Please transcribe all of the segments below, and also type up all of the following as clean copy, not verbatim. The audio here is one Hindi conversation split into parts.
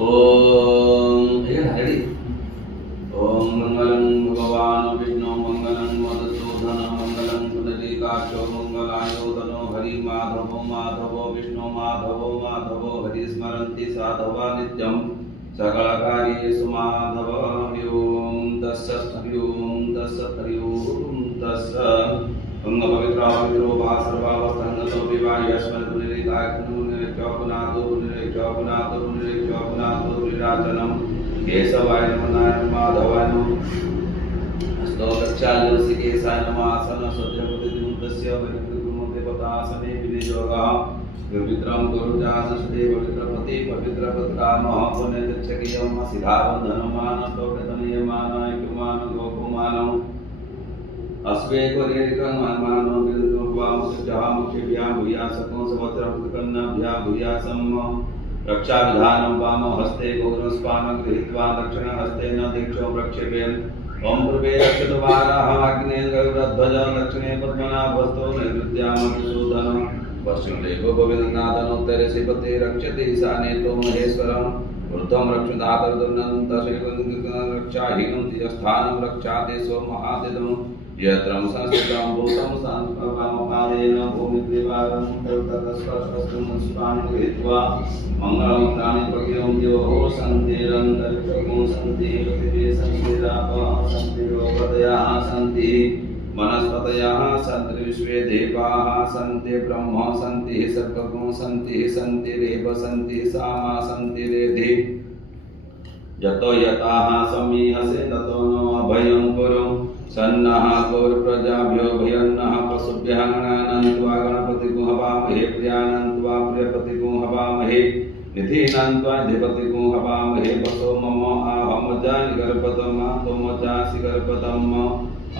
ओम रेडी। ओम मंगलम भगवान विष्णु मंगलम मधुसूदन मंगलम पुंडरीकाक्षो मंगलायोधनो हरि माधवो माधवो विष्णु माधवो माधवो हरि स्मरन्ति साधवा नित्यं सकलकार्येषु माधव। हरि ओम तस्सत् हरि ओम तस्सत् हरि ओम तस्सत्। अंगपवित्रो वा सर्वावस्थांगतो विवाह यस्मै पुंडरीकाक्षो पुनातो विराजनम केशवाय नमः माधवाय नमः स्तोत्रचाल्यसिकेशाय नमः आसन सत्यपतिमुद्दस्य वैकुंठदेवतासने विनियोगः पवित्रं गुरुजातस्ते पवित्रपति पवित्रपत्रामः पुण्यदक्षकीयं सिद्धावधनमानस्तोत्रतनीयमानाय कुमान गोकुमानम् अस्वेकोरेरिकं मानो विदुर्वामुख्यभ्यां भूयासकं सवत्रकन्नाभ्यां भूयासं रक्षा विधानं वाम हस्ते गौरस्पानं गृहीत्वा दक्षिणहस्तेन दीक्षो प्रक्षेपयन् ओम पूर्वे रक्षतवाराः अग्नेन गरुडध्वज दक्षिणे पद्मनाभस्तो नैऋत्यामधुसूदनं पश्चिमे गोविन्दनाथनोत्तरे श्रीपते रक्षते ईशाने तो महेश्वरम् ऊर्ध्वं रक्षदातर्दुर्नन्तशैवं रक्षाहीनं तिजस्थानं रक्षाते सो महादिदम् यत्रं संस्थितं भूतं संस्कृतमपादेन भूमिद्विवारं तत्तस्पर्शस्तुमुष्पाणि गृहीत्वा मङ्गलमन्त्राणि प्रगिरं योः सन्तिरन्तरिक्षगुं सन्ति पृथिवी सन्तिरापः सन्ति लोकदयाः सन्ति वनस्पतयः सन्ति विश्वे देवाः सन्ति ब्रह्म सन्ति सर्वगुं सन्ति सन्तिरेव सन्ति सामा सन्तिरेधि यतो यताः समीहसे ततो नो अभयं कुरु सन्नः गौरप्रजाभ्यो भयन्नः पशुभ्यः गणानन्त्वा गणपतिगुं हवामहे प्रियानन्त्वा प्रियपतिगुं हवामहे निधीनन्त्वा अधिपतिगुं हवामहे वसो मम आहमजानि गर्भतम् तोमजासि गर्भतम्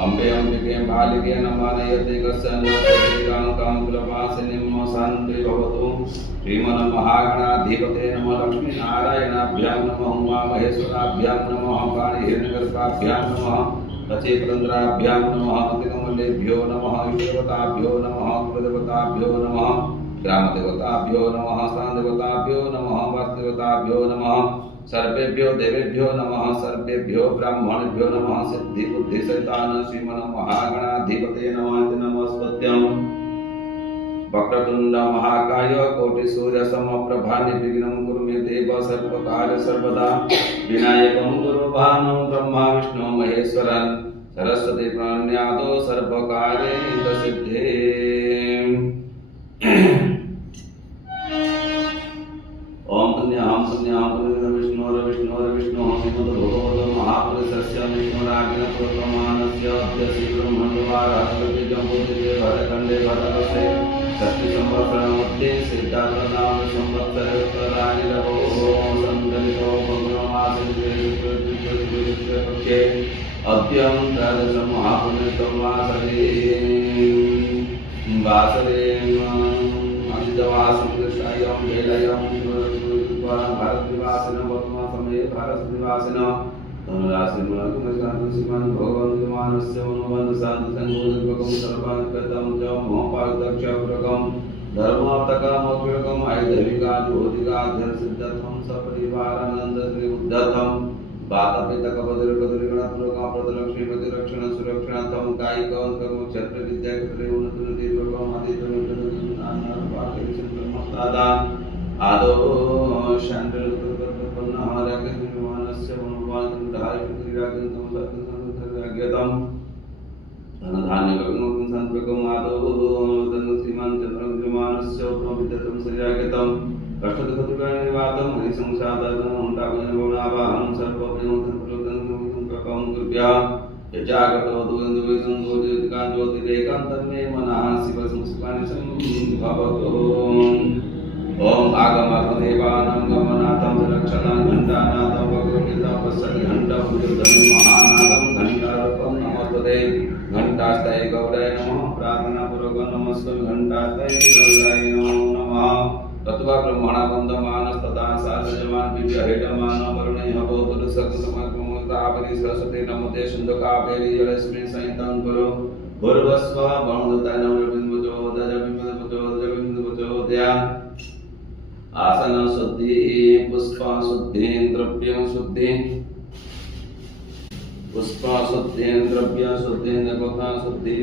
अम्बे अम्बिके बालिके नमानयते कस्यन्नकां कुलवासिनीं शान्ति भवतु श्रीमन्महागणाधिपते नमः लक्ष्मीनारायणाभ्यां नमः उमामहेश्वराभ्यां नमः पाणिहिरण्यगर्भाभ्यां नमः कचेपरन्द्राभ्यां नमः मतिकमलेभ्यो नमः ईश्वरदेवताभ्यो नमः कुलदेवताभ्यो नमः ग्रामदेवताभ्यो नमः स्थानदेवताभ्यो नमः वास्तुदेवताभ्यो नमः सर्वेभ्यो देवेभ्यो नमः सर्वेभ्यो ब्राह्मणेभ्यो नमः सिद्धि बुद्धि सहितान श्रीमन्महागणाधिपते नमः नमस्पत्यम् वक्रतुंड महाकाय कोटि सूर्य समप्रभा निर्विघ्नं कुरु मे देव सर्वकार्य सर्वदा विनायकं गुरु भानु ब्रह्मा विष्णु महेश्वरन् सरस्वती प्रणयादो सर्वकार्ये सिद्धे। ओम पुण्यहं विष्णु श्रीमद् भगवतो महापुरुषस्य विष्णुराज्ञा पूर्वमानस्य अद्य ब्रह्मण्डवारास्पति जम्बूद्वीपे भरतखण्डे भरतवर्षे षष्ठी संवत्सरमध्ये सिद्धार्थनाम संवत्सरे उत्तरायणे सन्दलितो पक्षे अद्यं त्रयोदश महापुण्यतम वासरे अदितवासं कृष्णायं वेलयं भारतनिवासिनः वर्तमान समये भारतनिवासिनः धनुराशिमनकुमस्कान्तसिमन् भगवन्विमानस्य मनोबन्धशान्तसङ्गोदीपकं सर्वानुकृतं च मोहपालदक्षपुरकं धर्मार्थकामोक्षकम् ऐधविकाधिभौतिकाध्यसिद्धर्थं सपरिवारानन्दश्री उद्धतं वातपितकपदुर्गदुर्गणपुरकाप्रदलक्ष्मीपतिरक्षण सुरक्षणार्थं कायिकं कर्मक्षेत्रविद्याक्षेत्रे उन्नतिनिर्भरम् आदित्यमित्रदान आदौ शान्तिरुत्तरपन्नः रागस्मिमानस्य मनोवान्तुधारिपुत्रीरागन्तं सत्यसंसर्गज्ञतं धनधान्यकं संप्रकम् आदौ धनश्रीमान् चन्द्रविमानस्य उपविद्यतं श्रीरागतं कष्टदुःखदुःखनिवातं हरिसंसादनं सर्वप्रयोजनप्रकं कृपया यजागतो दुन्दुविसंगोदिकां ज्योतिरेकां तन्मे मनः शिवसंस्कानि भवतु। ओम आगमदेवानां गमनाथं रक्षतां घण्टानाथं वक्रमितं पश्यति घण्टं युद्धं महानादं घण्टारूपं नमस्ते घण्टास्थाय गौराय नमः प्रार्थनापूर्वकं नमस्ते घण्टास्थाय गौराय नमः तत्वा ब्रह्मणा वन्दमानस्तदा साधजमान् विव्यहेटमानो वरुणैः भवतुरुसकसमग्रमोदावरी सरस्वती नमते शुद्धकावेरी जलस्मिन् संहितं कुरु भूर्भुवस्सुवः वरुणदत्ताय नमो विष्णुवचो दजविन्दवचो दया आसन शुद्धि पुष्प शुद्धि द्रव्य शुद्धि पुष्प शुद्धि द्रव्य शुद्धि निर्वता शुद्धि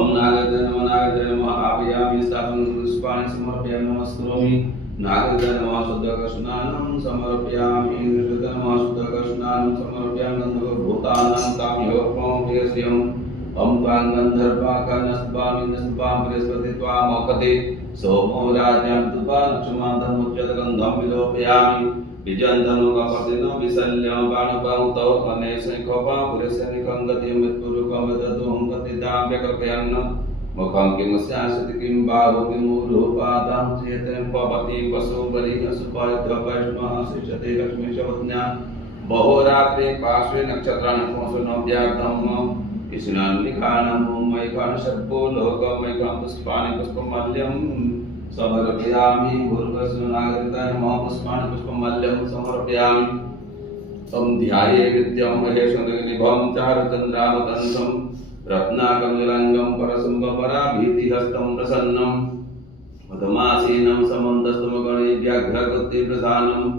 ओम नागदेव नमः आवाहयामि स्थापन पुष्पाणि समर्पयामि नमस्करोमि नागदेव नमः शुद्धकर्षणानं समर्पयामि शुद्ध नमः शुद्धकर्षणानं समर्पयामि गन्धभूतानां काम्योपमोपेयस्यम् ओम त्वां गन्धर्वाकर्णस्वामि नस्वां बृहस्पति त्वामोकते सोमो राज्ञां तुपानुक्षमाधमुच्यतगन्धं विलोपयामि विजयन्तनुकपर्दिनो विशल्यं बाणुपामुतौ अनेशैखोपा पुरेशनिकं गतिं मृत्युरुकं वदतुं गतिदां व्यकल्पयन् मुखं किमस्यास्ति किं बाहु किं ऊरुपादां चेतं पवति पशुबलि असुपायद्वैष्णवः शिष्यते लक्ष्मीशवज्ञा बहुरात्रे पार्श्वे नक्षत्राणि पुंसनोऽव्यार्थं इष्णान्निखानं मैखानशर्पो लोकमैखां पुष्पाणि पुष्पमल्यं समर्पयामि भूर्भस्वनागरिताय नमः पुष्पाणि पुष्पमल्यं समर्पयामि तं ध्याये विद्यं महेशनिभं चारुचन्द्रावतंसं रत्नाकमलरङ्गं परशुम्भपराभीतिहस्तं प्रसन्नं मधुमासीनं समन्तस्तमगणे व्याघ्रकृत्य प्रधानं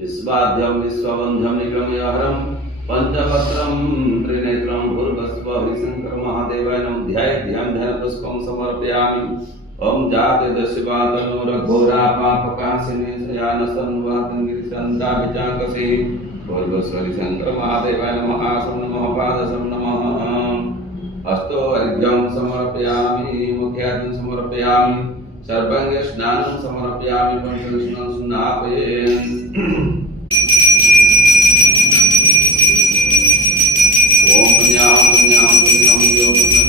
विश्वाद्यं विश्वबन्धं निगमयहरं पंचवक्त्रं त्रिनेत्रं भूर्भस्व हरिशंकर महादेवाय नमः ध्यान पुष्पं समर्पयामि ओम जाते दशवातनोरघोरा पापकाशिनी शयानसन्वातंगिरिसन्ता विचाकसी भूर्भस्वरि शंकर महादेवाय नमः आसं नमः पादसं नमः हस्तो अर्घ्यं समर्पयामि मुख्यादं समर्पयामि सर्वांगे स्नानं समर्पयामि पंचदशनं स्नापयेन् ओम पुण्यां पुण्यां पुण्यां योग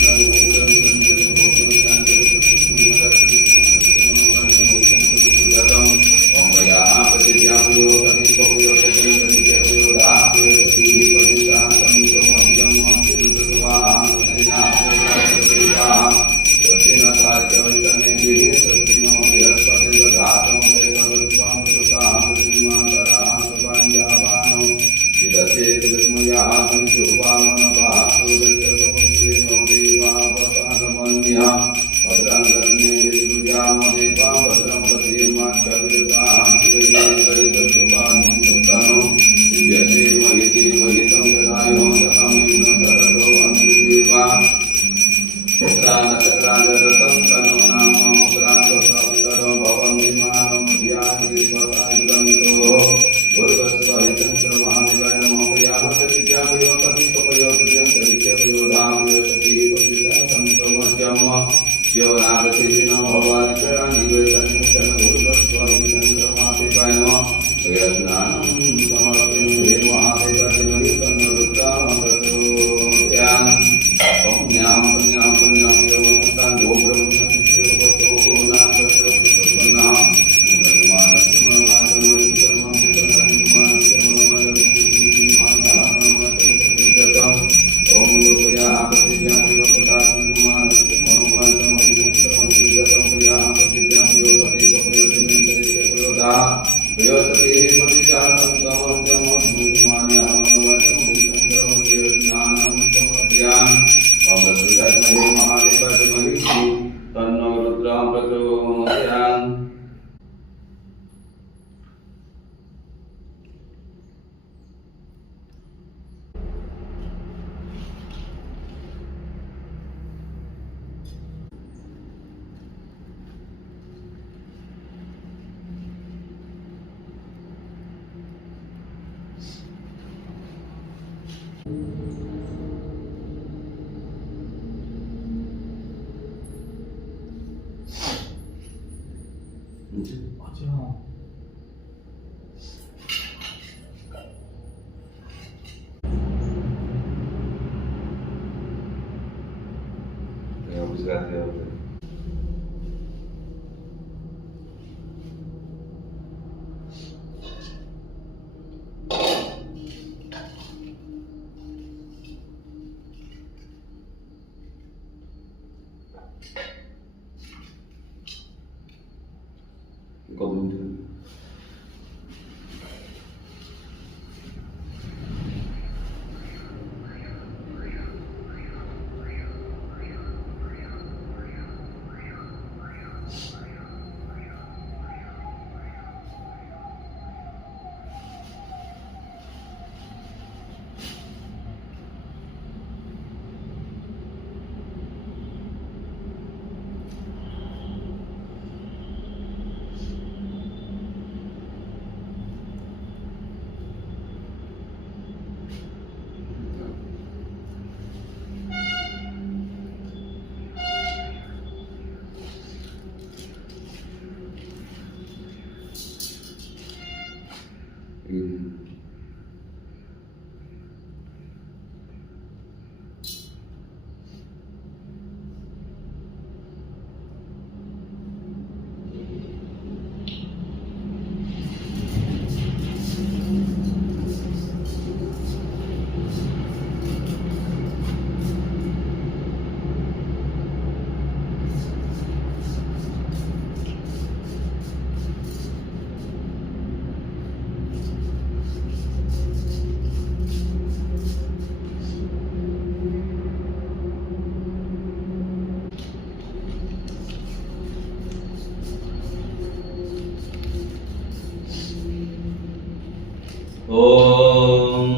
ओम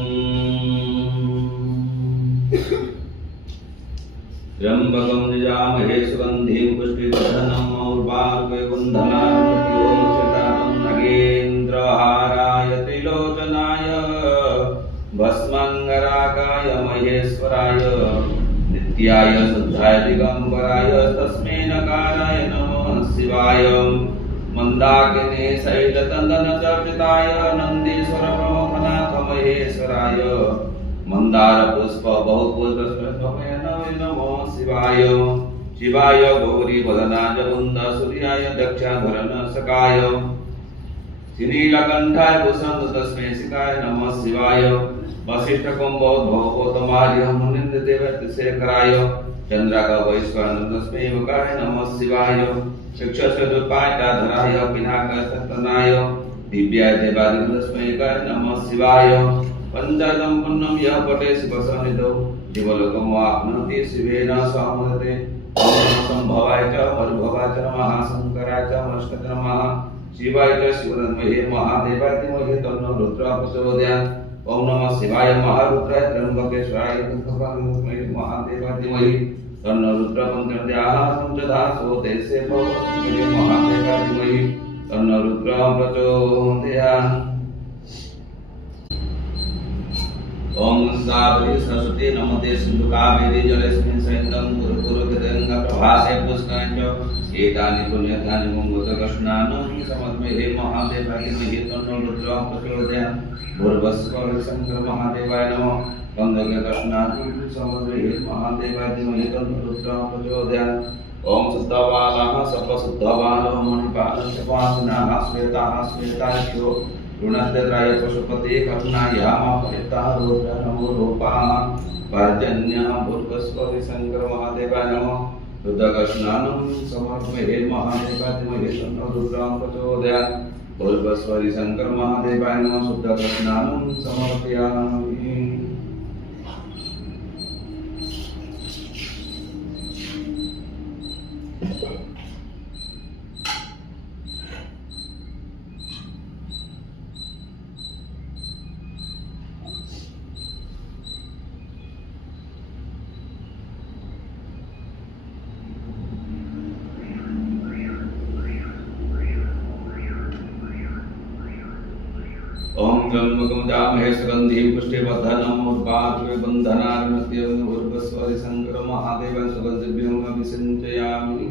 त्र्यंबकं यजामहे सुगंधिं पुष्टिवर्धनम् उर्वारुकवन्धनान् नगेन्द्रहाराय त्रिलोचनाय भस्मंगरागाय महेश्वराय नित्याय शुद्धाय दिगंबराय तस्मै नकाराय नमः शिवाय मंदाकिनी शैलतंदन चर्चिताय नंदीश्वर प्रमोदनाथ महेश्वराय मंदार पुष्प बहुपुष्पमय नमो शिवाय शिवाय गौरी वदनाय वृंद सूर्याय दक्षाधरण सकाय नीलकंठाय भूषण तस्मै शिवाय नमः शिवाय वशिष्ठ कुंभोद्भवोत्तमार्य मुनिंद्र देवशेखराय चंद्रक वैश्वानंद तस्मै वकाय नमः शिवाय शिक्षस्वरूपायधराय पिनाकस्तनाय दिव्याय देवादिव तस्मै वकाय नमः शिवाय पंचादं पुण्यं यः पठे शिवसन्निधौ शिवलोकं वाप्नोति शिवेन समुदते संभवाय च मरुभवाय च नमः शंकराय च मस्कते नमः शिवाय च शिवतन्महे महादेवाय धीमहि तन्नो रुद्रः प्रचोदयात् ओम नमः शिवाय महारुद्राय त्र्यंबकेश्वराय महादेवाय धीमहि तन्नो रुद्रः प्रचोदयात् देशे महादेवाय धीमहि तन्नो रुद्रः प्रचोदयात् ओम सावरी सरस्वती नमते सिंधु कावेरी जलेस्मिन् सैन्दं गुरु गंगा प्रभासे पुष्करञ्च एतानि पुण्यतानि मुमुदकस्नानं समद्महे महादेवाय धीमहि तन्नो रुद्रः प्रचोदयात् भूर्भुवस्वः शंकर महादेवाय नमः गंगस्नानं समद्महे महादेवाय धीमहि तन्नो रुद्रः प्रचोदयात् ओम शुद्धवालः सर्वशुद्धवालो मणिपालः शपासनाः श्वेताः श्वेताख्यो ऋणद्राय पशुपते करुणायामा परिताः रुद्र नमो रूपाः पर्जन्यः भूर्भुवस्वः शंकर महादेवाय नमः रुद्रस्नानं समर्पये महादेवाय धीमहि तन्नो रुद्रः प्रचोदयात् भूर्भुवस्वः शंकर महादेवाय नमः शुद्धस्नानं समर्पयामि। ओम त्र्यंबकं यजामहे सुगंधिं पुष्टिवर्धनम् उर्वारुकवन्धनान् भूर्भुवस्वः शंकर महादेवाय सुगन्धिभ्यम् अभिषिञ्चयामि।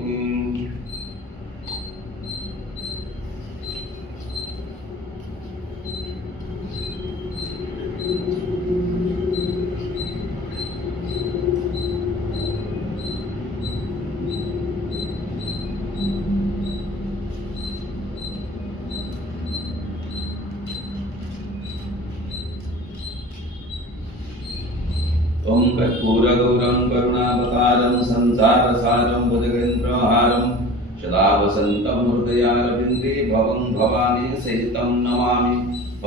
ओम कर्पूरगौरं करुणावतारं संसारसारं भुजगेन्द्रहारं सदा वसन्तं हृदयारविन्दे भवं भवानी सहितं नमामि।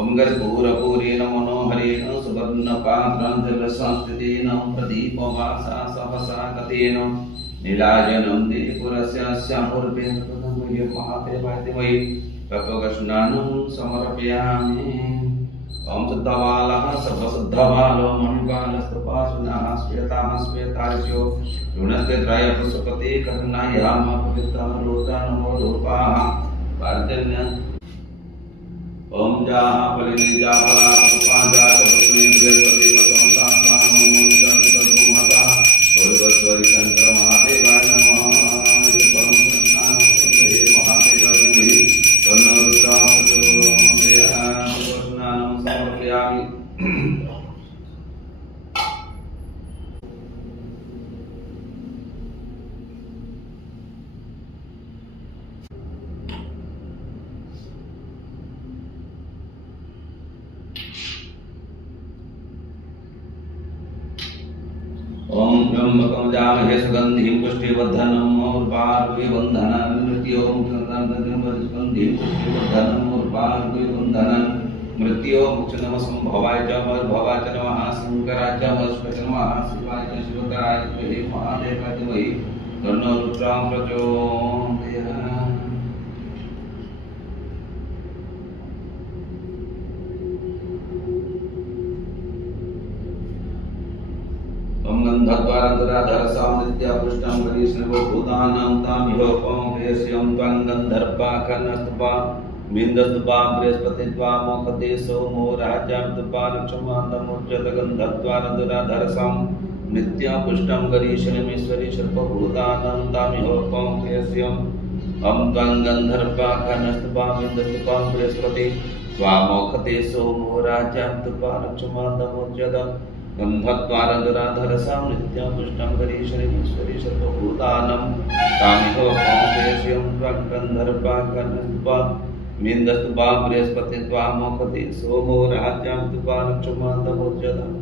ओम कर्पूरपूरेण मनोहरेण सुवर्णपात्रं जलसंस्थितेन प्रदीपवासा सहसा गतेन नीलाजनं दीपुरस्य श्यामूर्भे महादेवाय धीमहि तत्त्वस्नानं समर्पयामि। ओम शुद्धवालः सर्वशुद्धवालो मणिपालस्तपासुनाः श्वेताः श्वेतार्क्यो ऋणद्राय पशुपते करुणायामा परिताः रुद्र नमो रूपाः पर्जन्य ओम जाः फलिनिजापलापपाजात पुष्पेन्द्रियस्वती वसंसात्मानो मुञ्चन्तुमता भूर्भुवस्वः शंकर महादेवाय नमः परमस्नानं समर्पये महादेवाय धीमहि तन्नो रुद्रः प्रचोदयात् स्नानं समर्पयामि। ओम त्र्यंबकं यजामहे सुगंधिं पुष्टिवर्धनम् उर्वारुकवन्धनान् मृत्योर्मुक्षयं पुष्टिवर्धनम् उर्वारुकवन्धनान् मृत्योर्मुक्षयसंभवाय च मरुभवाय च नमः शंकराय च मस्कते नमः शिवाय च शिवतराय धीमहि महादेवाय धीमहि तन्नो रुद्रः प्रचोदयात्। गन्धद्वारन्तराधरसां नित्यापुष्टां गरीष्णभूतानां तामिहोपं प्रेयस्यं त्वं गन्धर्वाखनस्तुपा बिन्दस्तुपां बृहस्पतित्वा मोखते सोमो राजां तुपा लक्ष्मान्दमुच्यतगन्धद्वारन्तराधरसां नित्यापुष्टां गरीष्णमेश्वरी सर्वभूतानां तामिहोपं प्रेयस्यं त्वं गन्धर्वाखनस्तुपा बिन्दस्तुपां बृहस्पति त्वामोखते सोमो राजां तुपा लक्ष्मान्दमुच्यतम् गन्धद्वारन्तराधरसां नित्यापुष्टां गरीष्णमेश्वरी सर्वभूतानां तामिहोपं प्रेयस्यं त्वं गन्धर्वाखनस्तुपा बिन्दस्तुपां बृहस्पति त्वामोखते सोमो राजां तुपा लक्ष्मान्दमुच्यतम्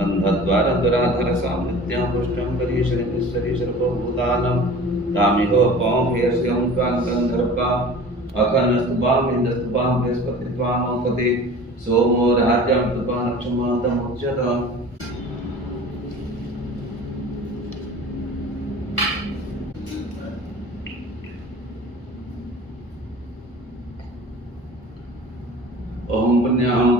गन्धद्वारन्तराधरसां नित्यापुष्टां गरीष्णमेश्वरी सर्वभूतानां तामिहोपं प्रेयस्यं त्वं गन्धर्वाखनस्तुपा बिन्दस्तुपां बृहस्पति त्वामोखते सोमो राजां तुपा लक्ष्मान्दमुच्यतम् ओम पुण्याहं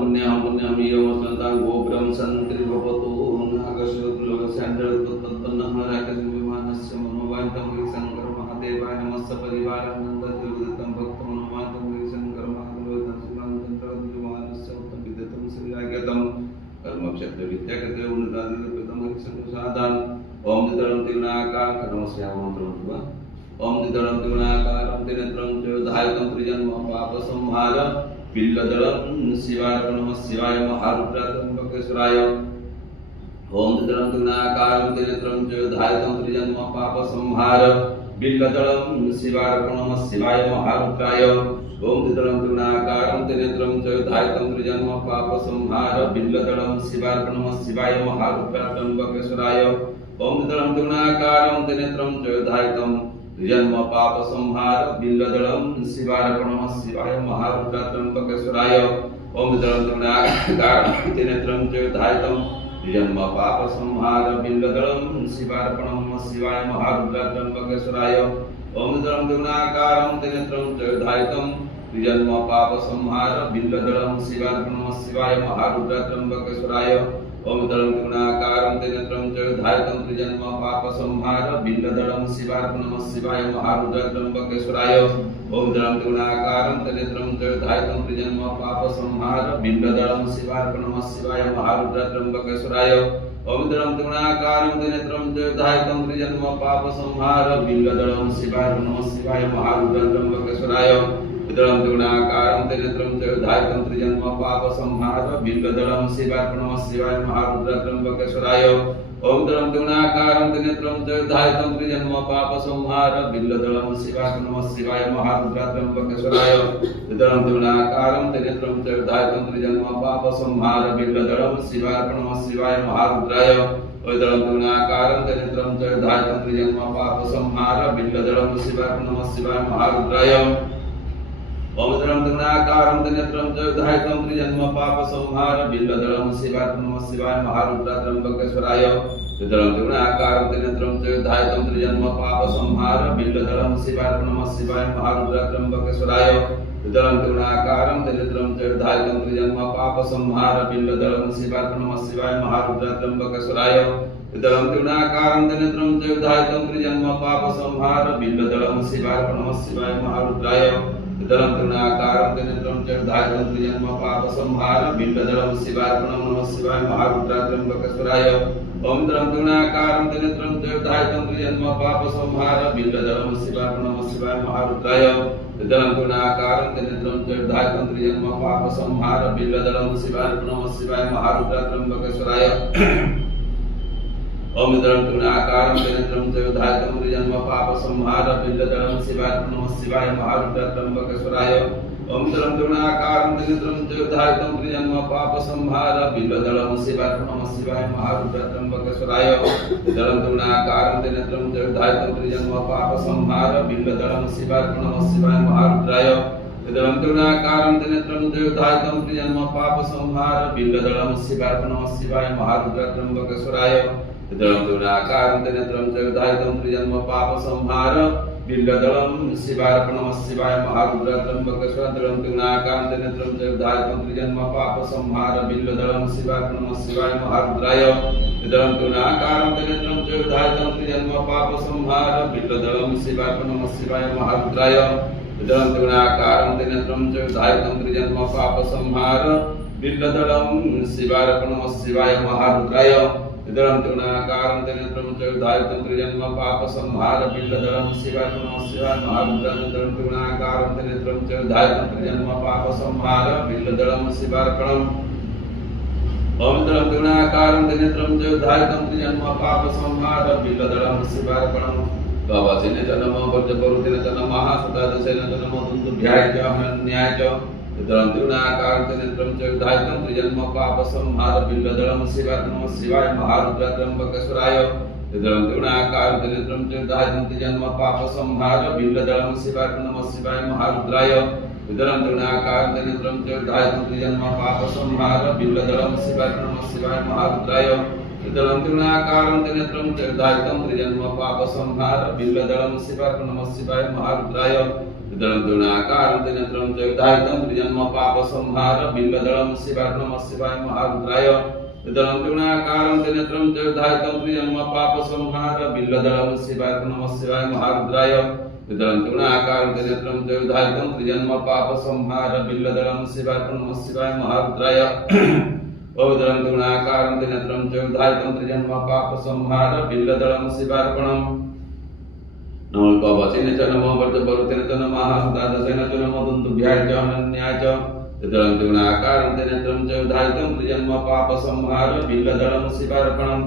पुण्यामि योमसन्तां गोब्रं सन्त्रिभवतु नागशोकलोकस्यान्तर्गतोत्तन्नः राजविमानस्य मनोवाञ्छं शंकर महादेवाय नमः सपरिवारं नन्दतिरुदितं भक्तमनोवाञ्छं शंकर महादेवाय चन्द्रविमानस्य उत्तम विदतं श्रीराज्ञतं कर्मक्षेत्रविद्याक्षेत्रे उन्नतादितं हरिशंसादान ओम नितरं त्रिगुणाकार कर्मस्यामन्त्रं ओम नितरं त्रिगुणाकारं त्रिनेत्रं चोधायतं त्रिजन्म पापसंहार बिल्लदलम शिवार्पणमः शिवाय महारुद्रात्मकेश्वराय ओम नितरं त्रिगुणाकारं त्रिनेत्रं चोधायतं त्रिजन्म पापसंहार बिल्लदलम शिवार्पणमः शिवाय महारुद्राय ओम नितरं त्रिगुणाकारं त्रिनेत्रं चोधायतं त्रिजन्म पापसंहार बिल्लदलम शिवार्पणमः शिवाय महारुद्रात्मकेश्वराय ओम नितरं त्रिगुणाकारं त्रिनेत्रं चोधायतं जन्म पाप संहार बिल्लदलम शिवार्पणमः शिवाय महारुद्रात्मकेश्वराय ओम नितरं त्रिगुणाकारं त्रिनेत्रं चोधायतं जन्म पाप संहार बिल्लदलम शिवार्पणमः शिवाय महारुद्रात्मकेश्वराय ओम नितरं त्रिगुणाकारं त्रिनेत्रं चोधायतं जन्म पाप संहार बिल्लदलम शिवार्पणमः शिवाय महारुद्रात्मकेश्वराय ओम नितरं त्रिगुणाकारं त्रिनेत्रं चोधायतं त्रिजन्म पाप संहार बिल्लदलम शिवार्पणमः शिवाय महारुद्रात्मकेश्वराय ओम नितरं त्रिगुणाकारं त्रिनेत्रं चोधायतं त्रिजन्म पाप संहार बिल्लदलम शिवार्पणमः शिवाय महारुद्रात्मकेश्वराय ओम नितरं त्रिगुणाकारं त्रिनेत्रं चोधायतं त्रिजन्म पाप संहार बिल्लदलम शिवार्पणमः शिवाय महारुद्रात्मकेश्वराय नितरं त्रिगुणाकारं त्रिनेत्रं चोधायतं त्रिजन्म पाप संहार बिल्लदलम शिवार्पणमः शिवाय महारुद्रात्मकेश्वराय ओम नितरं त्रिगुणाकारं त्रिनेत्रं चोधायतं त्रिजन्म पाप संहार बिल्लदलम शिवार्पणमः शिवाय महारुद्रात्मकेश्वराय नितरं त्रिगुणाकारं त्रिनेत्रं चोधायतं त्रिजन्म पाप संहार बिल्लदलम शिवार्पणमः शिवाय महारुद्राय नितरं त्रिगुणाकारं त्रिनेत्रं चोधायतं त्रिजन्म पाप संहार बिल्लदलम शिवार्पणमः शिवाय महारुद्राय ओम नितरं त्रिगुणाकारं त्रिनेत्रं चोधायतं त्रिजन्म पाप संहार बिल्लदलम शिवार्पणमः शिवाय महारुद्रात्मकेश्वराय नितरं त्रिगुणाकारं त्रिनेत्रं चोधायतं त्रिजन्म पाप संहार बिल्लदलम शिवार्पणमः शिवाय महारुद्रात्मकेश्वराय नितरं त्रिगुणाकारं त्रिनेत्रं चोधायतं त्रिजन्म पाप संहार बिल्लदलम शिवार्पणमः शिवाय महारुद्रात्मकेश्वराय नितरं त्रिगुणाकारं त्रिनेत्रं चोधायतं त्रिजन्म पाप संहार बिल्लदलम शिवार्पणमः शिवाय महारुद्राय नितरं त्रिगुणाकारं त्रिनेत्रं चोधायतं त्रिजन्म पाप संहार बिल्लदलम शिवार्पणमः शिवाय महारुद्रात्मकेश्वराय ओम नितरं त्रिगुणाकारं त्रिनेत्रं चोधायतं त्रिजन्म पाप संहार बिल्लदलम शिवार्पणमः शिवाय महारुद्राय नितरं त्रिगुणाकारं त्रिनेत्रं चोधायतं त्रिजन्म पाप संहार बिल्लदलम शिवार्पणमः शिवाय महारुद्रात्मकेश्वराय ओम नितरं त्रिगुणाकारं त्रिनेत्रं चोधायतं त्रिजन्म पाप संहार बिल्लदलम शिवार्पणमः शिवाय महारुद्रात्मकेश्वराय ओम नितरं त्रिगुणाकारं त्रिनेत्रं चोधायतं त्रिजन्म पाप संहार बिल्लदलम शिवार्पणमः शिवाय महारुद्रात्मकेश्वराय नितरं त्रिगुणाकारं त्रिनेत्रं चोधायतं त्रिजन्म पाप संहार बिल्लदलम शिवार्पणमः शिवाय महारुद्राय नितरं त्रिगुणाकारं त्रिनेत्रं चोधायतं त्रिजन्म पाप संहार बिल्लदलम शिवार्पणमः शिवाय महारुद्रात्मकेश्वराय नितरं त्रिगुणाकारं त्रिनेत्रं चोधायतं त्रिजन्म पाप संहार बिल्वदलं शिवार्पणं शिवाय महारुद्रत्र्यंबकेश्वरं त्रिगुणाकान्तिनेत्रं च विधायकं त्रिजन्म पापसंहार बिल्वदलं शिवार्पणं शिवाय महारुद्राय विदलं त्रिगुणाकारं त्रिनेत्रं च विधायकं त्रिजन्म पापसंहार बिल्वदलं शिवार्पणं शिवाय महारुद्राय विदलं त्रिगुणाकारं त्रिनेत्रं च विधायकं त्रिजन्म पापसंहार बिल्वदलं शिवार्पणं शिवाय महारुद्राय विदलं त्रिगुणाकारं त्रिनेत्रं च विधायकं त्रिजन्म पापसंहार बिल्वदलं शिवार्पणं शिवाय महारुद्राय विदलं त्रिगुणाकारं त्रिनेत्रं च विधायकं त्रिजन्म पापसंहार बिल्वदलं शिवार्पणं ओम विदलं त्रिगुणाकारं त्रिनेत्रं च विधायकं त्रिजन्म पापसंहार बिल्वदलं शिवार्पणं बाबाजीने च नमो वर्जपरुतेने च नमः सदादशेने च नमो दुन्दुभ्याय च हनन्याय च विदलं त्रिगुणाकारं त्रिनेत्रं च विधायकं त्रिजन्म पापसंहार बिल्वदलं शिवार्पणं शिवाय महारुद्रत्र्यंबकेश्वराय विदलं त्रिगुणाकारं त्रिनेत्रं च विधायकं त्रिजन्म पापसंहार बिल्वदलं शिवार्पणं शिवाय महारुद्राय विदलं त्रिगुणाकारं त्रिनेत्रं च विधायकं त्रिजन्म पापसंहार बिल्वदलं शिवार्पणं शिवाय महारुद्राय विदलं त्रिगुणाकारं त्रिनेत्रं च विधायकं त्रिजन्म पापसंहार बिल्वदलं शिवार्पणं शिवाय महारुद्राय विदलं त्रिगुणाकारं त्रिनेत्रं च विधायकं त्रिजन्म पापसंहार बिल्वदलं शिवार्पणं शिवाय महारुद्राय विदलं त्रिगुणाकारं त्रिनेत्रं च विधायकं त्रिजन्म पापसंहार बिल्वदलं शिवार्पणं शिवाय महारुद्राय विदलं त्रिगुणाकारं त्रिनेत्रं च विधायकं त्रिजन्म पापसंहार बिल्वदलं शिवार्पणं शिवाय महारुद्राय विदलं त्रिगुणाकारं त्रिनेत्रं च विधायकं त्रिजन्म पापसंहार बिल्वदलं शिवार्पणं नमो कवचेने च नमो वर्जपरुतेने च नमः सदादशेने च नमो दुन्दुभ्याय च हनन्याय च विदलं त्रिगुणाकारं त्रिनेत्रं च विधायकं त्रिजन्म पापसंहार बिल्वदलं शिवार्पणं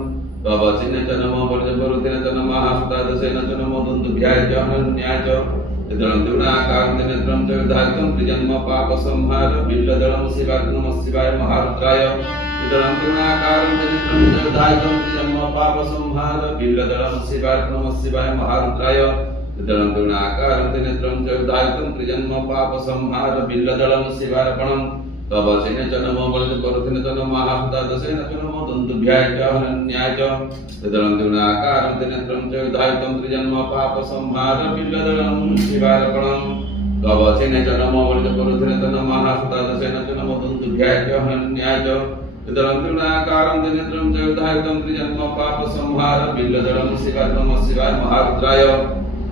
कवचेने च नमो वर्जपरुतेने च नमः सदादशेने च नमो दुन्दुभ्याय च हनन्याय च विदलं त्रिगुणाकारं त्रिनेत्रं च विधायकं त्रिजन्म पापसंहार बिल्वदलं शिवार्पणं शिवाय महारुद्राय विदलं त्रिगुणाकारं त्रिनेत्रं च विधायकं त्रिजन्म पापसंहार बिल्वदलं शिवार्पणं शिवाय महारुद्राय विदलं त्रिगुणाकारं त्रिनेत्रं च विधायकं त्रिजन्म पापसंहार बिल्वदलं शिवार्पणं कवचेने च नमो वर्जपरुतेने च नमः सदादशेने च नमो दुन्दुभ्याय च हनन्याय च विदलं त्रिगुणाकारं त्रिनेत्रं च विधायकं त्रिजन्म पापसंहार बिल्वदलं शिवार्पणं कवचेने च नमो वर्जपरुतेने च नमः सदादशेने च नमो दुन्दुभ्याय च हनन्याय च विदलं त्रिगुणाकारं त्रिनेत्रं च विधायकं त्रिजन्म पापसंहार बिल्वदलं शिवार्पणं शिवाय महारुद्राय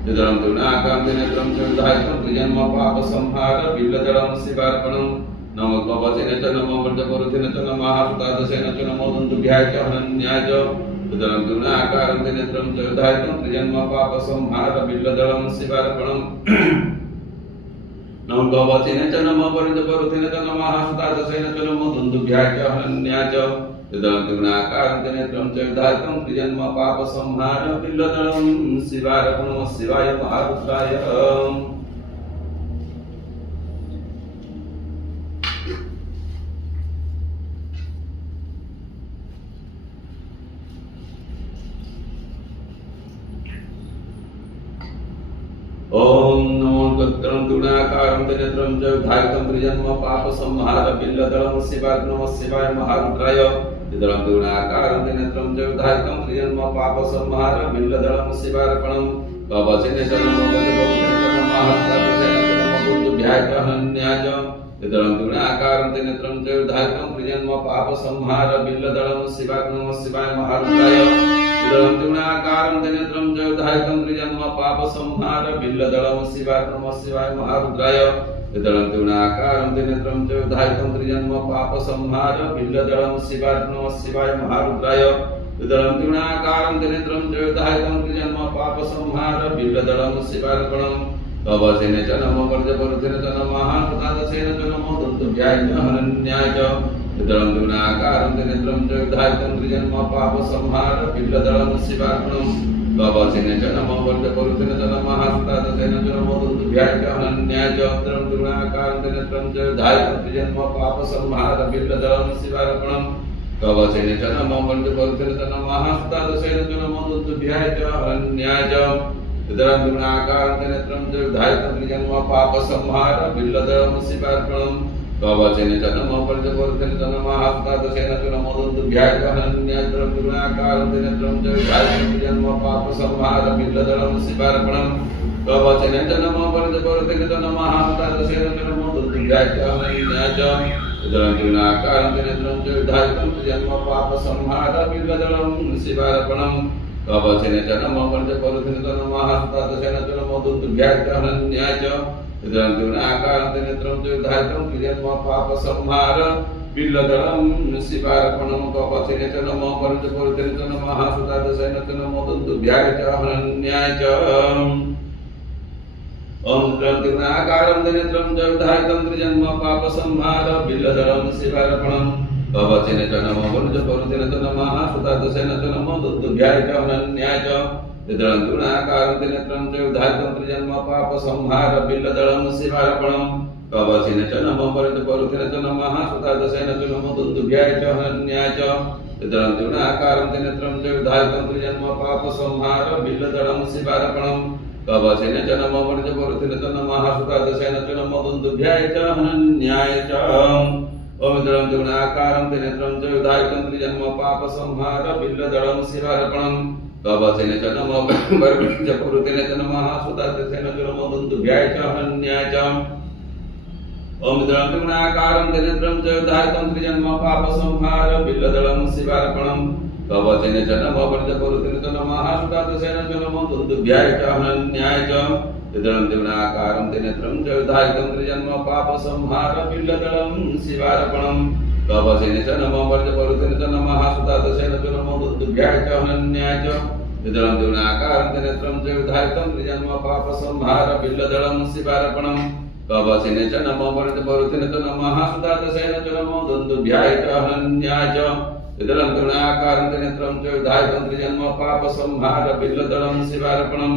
विदलं त्रिगुणाकारं त्रिनेत्रं च विधायकं त्रिजन्म पापसंहार बिल्वदलं शिवार्पणं नमो कवचेने च नमो वर्जपरुतेने च नमः सदादशेने च नमो दुन्दुभ्याय च हनन्याय च विदलं त्रिगुणाकारं त्रिनेत्रं च विधायकं त्रिजन्म पापसंहार बिल्वदलं शिवार्पणं नमो कवचेने च नमो वर्जपरुतेने च नमः सदादशेने च नमो दुन्दुभ्याय च हनन्याय च विदलं त्रिगुणाकारं त्रिनेत्रं च विधायकं त्रिजन्म पापसंहार बिल्वदलं शिवार्पणं शिवाय महारुद्राय ओम नमो गत्रं त्रिगुणाकारं त्रिनेत्रं च विधायकं त्रिजन्म पापसंहार बिल्वदलं शिवार्पणं शिवाय महारुद्राय विदलं त्रिगुणाकारं त्रिनेत्रं च विधायकं त्रिजन्म पापसंहार बिल्वदलं शिवार्पणं कवचेने च नमो वर्जपरुतेने च नमः सदादशेने च नमो दुन्दुभ्याय च हनन्याय च विदलं त्रिगुणाकारं त्रिनेत्रं च विधायकं त्रिजन्म पापसंहार बिल्वदलं शिवार्पणं शिवाय महारुद्राय विदलं त्रिगुणाकारं त्रिनेत्रं च विधायकं त्रिजन्म पापसंहार बिल्वदलं शिवार्पणं शिवाय महारुद्राय विदलं त्रिगुणाकारं त्रिनेत्रं च विधायकं त्रिजन्म पापसंहार बिल्वदलं शिवार्पणं शिवाय महारुद्राय विदलं त्रिगुणाकारं त्रिनेत्रं च विधायकं त्रिजन्म पापसंहार बिल्वदलं शिवार्पणं कवचेने च नमो वर्जपरुतेने च नमः सदादशेने च नमो दुन्दुभ्याय च हनन्याय च विदलं त्रिगुणाकारं त्रिनेत्रं च विधायकं त्रिजन्म पापसंहार बिल्वदलं शिवार्पणं कवचेने च नमो वर्जपरुतेने च नमः सदादशेने च नमो दुन्दुभ्याय च हनन्याय च विदलं त्रिगुणाकारं त्रिनेत्रं च विधायकं त्रिजन्म पापसंहार बिल्वदलं शिवार्पणं कवचेने च नमो वर्जपरुतेने च नमः सदादशेने च नमो दुन्दुभ्याय च हनन्याय च विदलं त्रिगुणाकारं त्रिनेत्रं च विधायकं त्रिजन्म पापसंहार बिल्वदलं शिवार्पणं कवचेने च नमो वर्जपरुतेने च नमः सदादशेने च नमो दुन्दुभ्याय च हनन्याय च त्रिगुणाकारं त्रिनेत्रं च विधायकं त्रिजन्म पापसंहार बिल्वदलं शिवार्पणं कवचन च नमो परजपरुतेन च नमः तादृशेन च नमो दुर्गाय च हनन्याय च उदरन्तिनाकारं नेत्रं च विधायकं च जन्म पाप संहार बिल्वदलं शिवार्पणं कवचन च नमो परजपरुतेन च नमः तादृशेन च नमो दुर्गाय च हनन्याय च उदरन्तिनाकारं नेत्रं च विधायकं च जन्म पाप संहार बिल्वदलं शिवार्पणं कवचन च नमो परजपरुतेन च नमः तादृशेन च नमो दुर्गाय च हनन्याय च ओम त्रिनाकारं नेत्रं च विधायकं त्रिजन्म पाप संहार बिल्वदलं शिवार्पणं कवचन च नमो परजपरुतेन च नमः सुतादशेन च नमो दुर्गाय च हनन्याय च त्रिनाकारं नेत्रं च विधायकं त्रिजन्म पाप संहार बिल्वदलं शिवार्पणं कवचन च नमो परजपरुतेन च नमः सुतादशेन च नमो दुर्गाय च हनन्याय च त्रिनाकारं नेत्रं च विधायकं त्रिजन्म पाप संहार बिल्वदलं शिवार्पणं कवचन च नमो परजपरुतेन च नमः सुतादशेन च नमो दुर्गाय च हनन्याय च ओम त्रिनाकारं नेत्रं च विधायकं त्रिजन्म पाप संहार बिल्वदलं शिवार्पणं कवचन च नमो परजपरुतेन च नमः सुतादशेन च नमो दुर्गाय च हनन्याय च ओम त्रिनाकारं नेत्रं च विधायकं त्रिजन्म पाप संहार बिल्वदलं शिवार्पणं कवचन च नमो परजपरुतेन च नमः सुतादशेन च नमो दुर्गाय च हनन्याय च त्रिनाकारं नेत्रं च विधायकं त्रिजन्म पाप संहार बिल्वदलं शिवार्पणं कवचन च नमो परजपरुतेन च नमः सुतादशेन च नमो दुर्गाय च हनन्याय च त्रिनाकारं नेत्रं च विधायकं त्रिजन्म पाप संहार बिल्वदलं शिवार्पणं कवचन च नमो परजपरुतेन च नमः सुतादशेन च नमो दुर्गाय च हनन्याय च त्रिनाकारं नेत्रं च विधायकं त्रिजन्म पाप संहार बिल्वदलं शिवार्पणं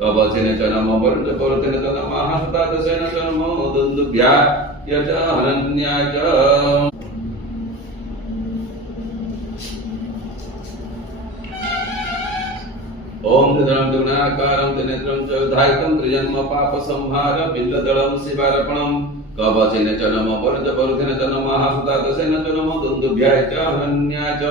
कवचन च नमो परजपरुतेन च नमः सुतादशेन च नमो दुर्गाय च हनन्याय च ओम त्रिनाकारं नेत्रं च विधायकं त्रिजन्म पाप संहार बिल्वदलं शिवार्पणं कवचन च नमो परजपरुतेन च नमः सुतादशेन च नमो दुर्गाय च हनन्याय च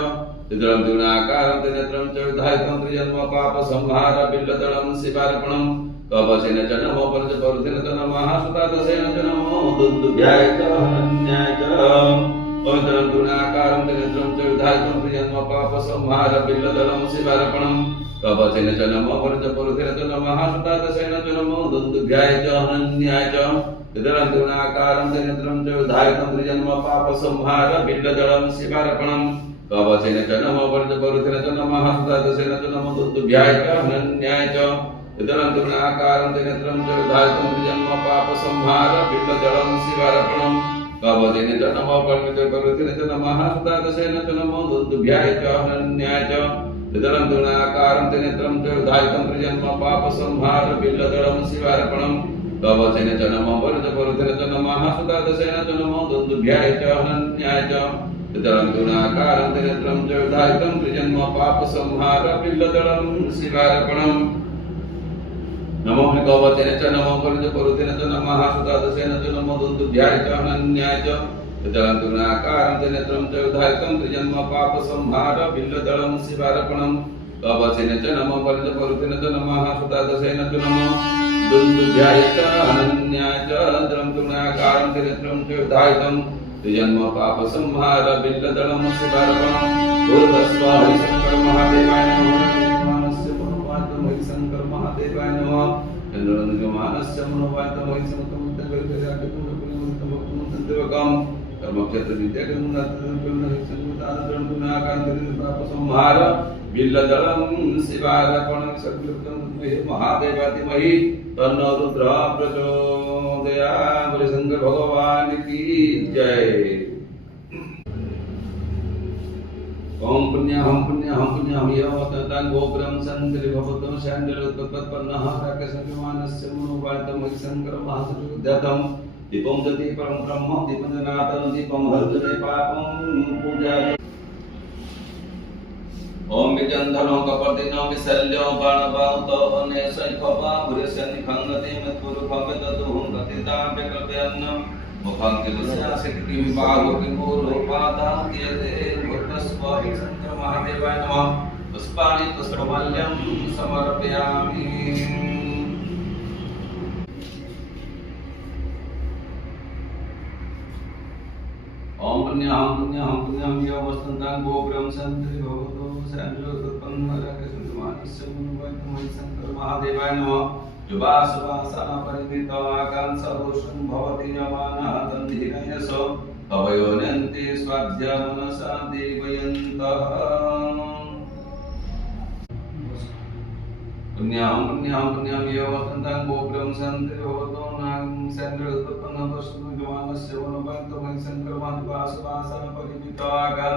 त्रिनाकारं नेत्रं च विधायकं त्रिजन्म पाप संहार बिल्वदलं शिवार्पणं कवचन च नमो परजपरुतेन च नमः सुतादशेन च नमो दुर्गाय च हनन्याय च ओम त्रिनाकारं नेत्रं च विधायकं त्रिजन्म पाप संहार बिल्वदलं शिवार्पणं कवचन च नमो परजपरुतेन च नमः सुतादशेन च नमो दुर्गाय च हनन्याय च त्रिनाकारं नेत्रं च विधायकं त्रिजन्म पाप संहार बिल्वदलं शिवार्पणं कवचन च नमो परजपरुतेन च नमः सुतादशेन च नमो दुर्गाय च हनन्याय च त्रिनाकारं नेत्रं च विधायकं त्रिजन्म पाप संहार बिल्वदलं शिवार्पणं कवचन च नमो परजपरुतेन च नमः सुतादशेन च नमो दुर्गाय च हनन्याय च त्रिनाकारं नेत्रं च विधायकं त्रिजन्म पाप संहार बिल्वदलं शिवार्पणं कवचन च नमो परजपरुतेन च नमः सुतादशेन च नमो दुर्गाय च हनन्याय च त्रिनाकारं नेत्रं च विधायकं त्रिजन्म पाप संहार बिल्वदलं शिवार्पणं नमो कवचन च नमो परजपरुतेन च नमः सुतादशेन च नमो दुर्गाय च हनन्याय च त्रिनाकारं नेत्रं च विधायकं त्रिजन्म पाप संहार बिल्वदलं शिवार्पणं कवचन च नमो परजपरुतेन च नमः सुतादशेन च नमो दुर्गाय च हनन्याय च त्रिनाकारं नेत्रं च विधायकं त्रिजन्म पाप संहार बिल्वदलं शिवार्पणं दुर्गस्व हरिशंकर महादेवाय नमः मानस्य मनोवाक्यं हरिशंकर महादेवाय नमः चंद्रनगमानस्य मनोवाक्यं हरिशंकर महादेवाय कर्मक्षेत्र विद्यागुणाकार बिल्वदलं शिवार्पणं सद्गुरुं महादेवाधिमहि तन्नो रुद्रः प्रचोदयात्। बोले शंकर भगवान की जय। ओम पुण्यहं पुण्यहं यवततं गोग्रं संतरि भवतं शान्तिरुत्पन्नः राकेशविमानस्य मनोवाक्यं शंकर महादेवं दीपं दति परं ब्रह्म दीपं जनातं दीपं हरते पापं पूजा। ओम विजंधनो कपर्दिनो विशल्यो बाणबाहुतो अनेशैखवा भुरेशनि खंगते मत्पुरु भवेततुं गतितां विकल्पयन् मुखं किलस्यासिकिं बाहुकिमुरो पादान्त्यते भूतस्व शंकर महादेवाय नमः। पुष्पाणि पुष्पमाल्यं समर्पयामि। ओम पुण्यं यो वस्तुतां गोपुरं सन्ति भवतो सैन्योत्पन्नरकसुमानस्य मुनिवैतमहि शंकर महादेवाय नमः जुबासुबासा परिमिताकां सर्वोष्णं भवति यमानः तन्धीरयस कवयोनन्ति स्वाध्या मनसा देवयन्तः पुण्यं यो वस्तुतां गोपुरं सन्ति भवतो सैन्योत्पन्नरकसुमानस्य मुनिवैतमहि शंकर महादेवाय परिमिताकां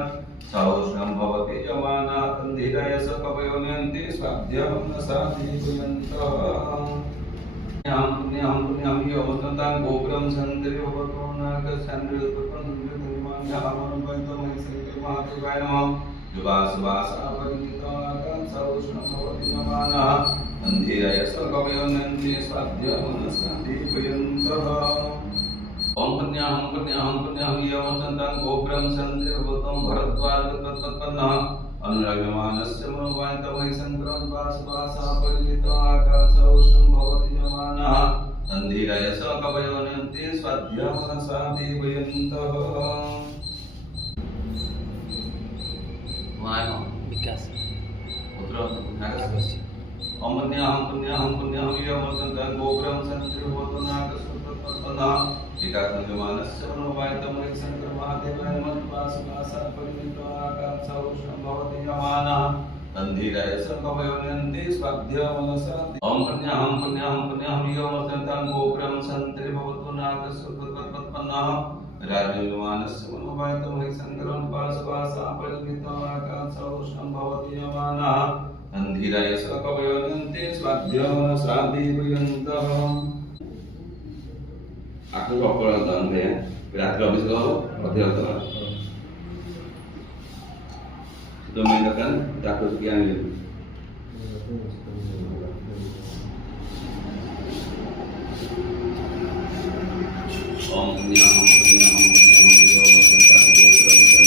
सर्वोष्णं भवति यमानः तन्धीरयस कवयोनन्ति स्वाध्या मनसा देवयन्तः पुण्यं यो वस्तुतां गोपुरं सन्ति भवतो महादेवाय नमः जुबासुबासा परिमिताकां सर्वोष्णं भवति यमानः तन्धीरयस कवयोनन्ति स्वाध्या मनसा देवयन्तः ओम पुण्यं यो वस्तुतां गोपुरं सन्ति भवतो भरद्वाजतत्पन्नः अनुरगमानस्य मनोवाञ्छमहि शंकरं वासुवासा परिमिताकां सर्वोष्णं भवति यमानः तन्धीरयस कवयोनन्ति स्वाध्या मनसा देवयन्तः विकास ओम पुण्यं यो वस्तुतां गोपुरं सन्ति भवतो नागसुतत्पन्नः विकासमानस्य मनोवाञ्छमहि शंकर महादेवाय नमः वासुवासा परिमिताकां सर्वोष्णं भवति यमानः तन्धीरयस कवयोनन्ति स्वाध्या मनसा ओम पुण्यं यो वस्तुतां गोपुरं सन्ति भवतो नागसुतत्पन्नः राजविमानस्य मनोवाञ्छमहि शंकरं वासुवासा परिमिताकां सर्वोष्णं भवति यमानः तन्धीरयस कवयोनन्ति स्वाध्या मनसा देवयन्तः aku rokok nonton ya berarti habis itu hotel telah itu mainkan takut sekian gitu om punya yo tentang program dan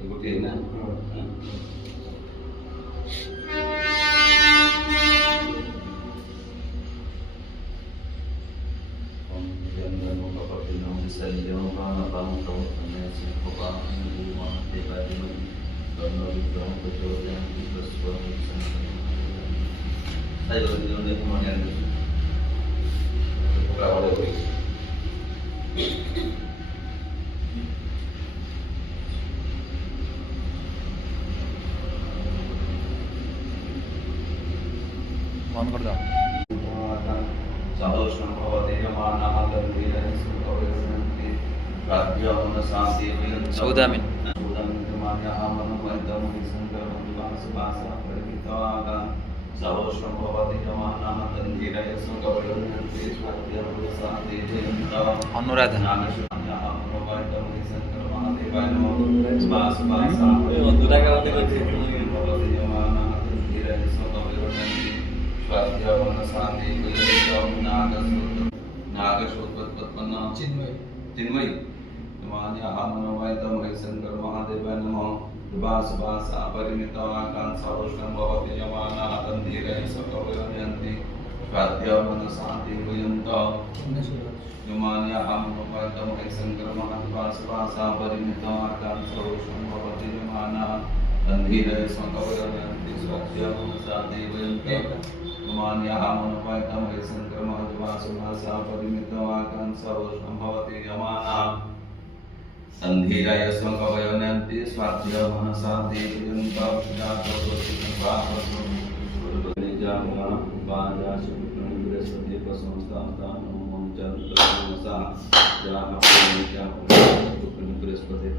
ikutin nah. बंद कर दो सर्वोष्णं भवति यमानः तन्धीरयस कवयोनन्ति स्वाध्या मनसा देवयन्तः सौदामिन मनोवाञ्छमहि शंकरं वासुवासा परिमिताकां सर्वोष्णं भवति यमानः तन्धीरयस कवयोनन्ति स्वाध्या मनसा देवयन्तः अनुराधा मनोवाञ्छमहि शंकर महादेवाय नमः वासुवासा भवति यमानः तन्धीरयस कवयोनन्ति स्वाध्या मनसा देवयन्तः नागशोत्पन्नः चिन्मयी मनोवाञ्छमहि शंकर महादेवाय नमः वासुवासा परिमिताकां सर्वोष्णं भवति यमानः तन्धीरयस कवयोनन्ति स्वाध्या मनसा देवयन्तः मनोवाञ्छमहि शंकर वासुवासा परिमिताकां सर्वोष्णं भवति यमानः तन्धीरयस कवयोनन्ति स्वाध्या मनसा देवयन्तः मनोवाञ्छमहि शंकर वासुवासा परिमिताकां सर्वोष्णं भवति यमानः अंधेराय स्वकवयनन्ति स्वाध्य मनसा देवयं पापजातोस्तिपापसो गुरुनिजामा वाजासुकृतं बृहस्पति पसंस्तानो चन्द्रमसा जामपुनिजा सुकृतं बृहस्पति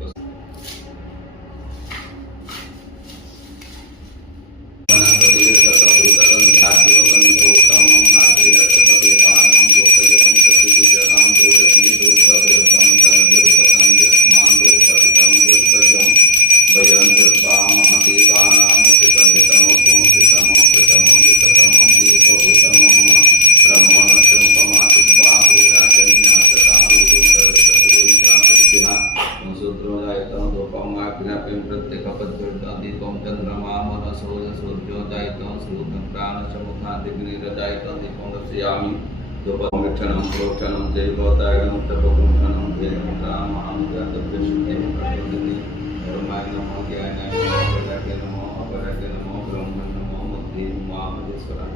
प्रोक्षणं जैवतागणं तपकुंठनं भेदमहामुद्रातभ्यशुद्धे प्रकृति धर्माय नमो ज्ञानाय नमो प्रदाय नमो अपराय नमो ब्रह्मण नमो मुक्ति मामहेश्वराय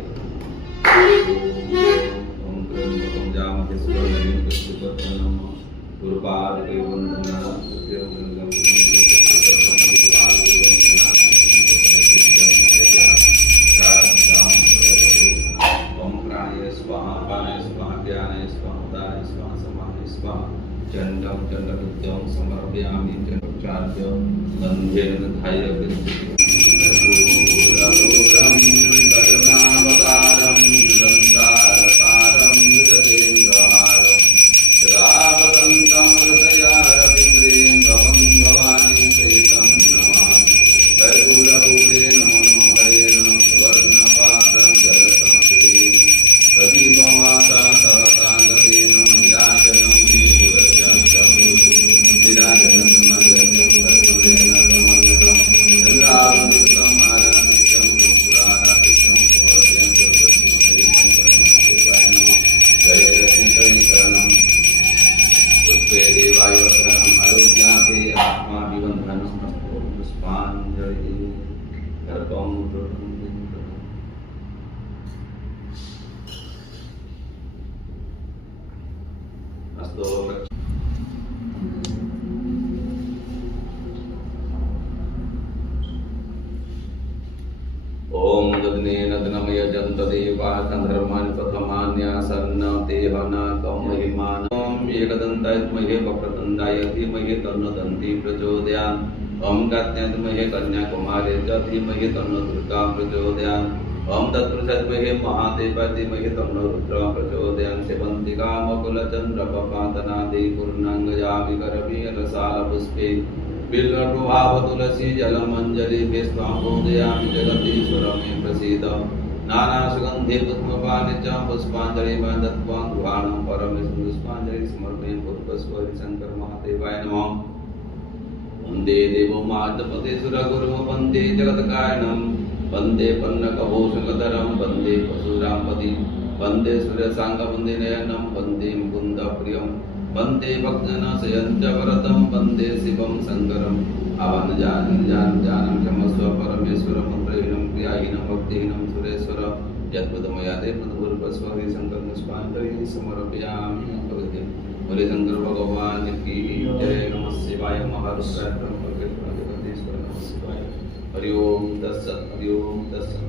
ओम त्र्यंबकं जामहेश्वराय कृष्णपत्र नमो गुरुपादके वन्दना सत्यं चंडम चंडकृत्यं समर्पयामि चंडाचार्य गंधेन धाय कर्पूरलोकं करुणावतारं संसारसारं भुजगेन्द्रहारं सदा वदन्तं हृदयारविन्द्रें भवं भवानी सहितं नमामि कर्पूरपूरे नमो हरेण सुवर्णपात्रं जलसंस्कृतेन प्रदीपमासा सहसाङ्गतेन निराजनं ओम ददनेन दनमय जन्तदेवा कंधर्मान् प्रथमान्यासन्न देहना कमहिमान ओम एकदन्ताय महे वक्रतुण्डाय धीमहि तन्नो दन्ति प्रचोदयात् ओम कात्यायनमहे कन्याकुमारी च धीमहि तन्नो दुर्गा प्रचोदयात् ओम तत्पुरुषाय महादेवाय धीमहि तन्नो रुद्र प्रचोदयात् सेवन्ति कामकुलचन्द्रपपातनादि पूर्णाङ्गजामि करवी रसालपुष्पे बिल्वप्रभाव तुलसी जलमंजलि पुष्पांबोदयामि जगदीश्वर मे प्रसीद नाना सुगंधि पुष्पपाणि च पुष्पांजलि दत्त्वा गृहाणं परमेश्वर पुष्पांजलि समर्पयामि पुष्पस्वरि शंकर महादेवाय नमः वन्दे देवो माधवपते सुरगुरुं वन्दे जगत्कारणं वन्दे पन्नकभूषणधरं वन्दे पशुरामपति वन्दे सूर्यसाङ्गवन्दिनयनं वन्दे मुकुन्दप्रियं वन्दे भक्तजनशयञ्च वरदं वन्दे शिवं शङ्करम् जानं क्षमस्व परमेश्वरं मन्त्रहीनं क्रियाहीनं भक्तिहीनं सुरेश्वर यद्भुतमया देवपूर्वस्वरि शङ्कर पुष्पाञ्जलिं समर्पयामि बोले शंकर भगवान की जय। नमः शिवाय महारुद्राय ब्रह्मकेश्वर जगदीश्वर नमः शिवाय। हरि ओम तत्सत् हरि ओम तत्सत्।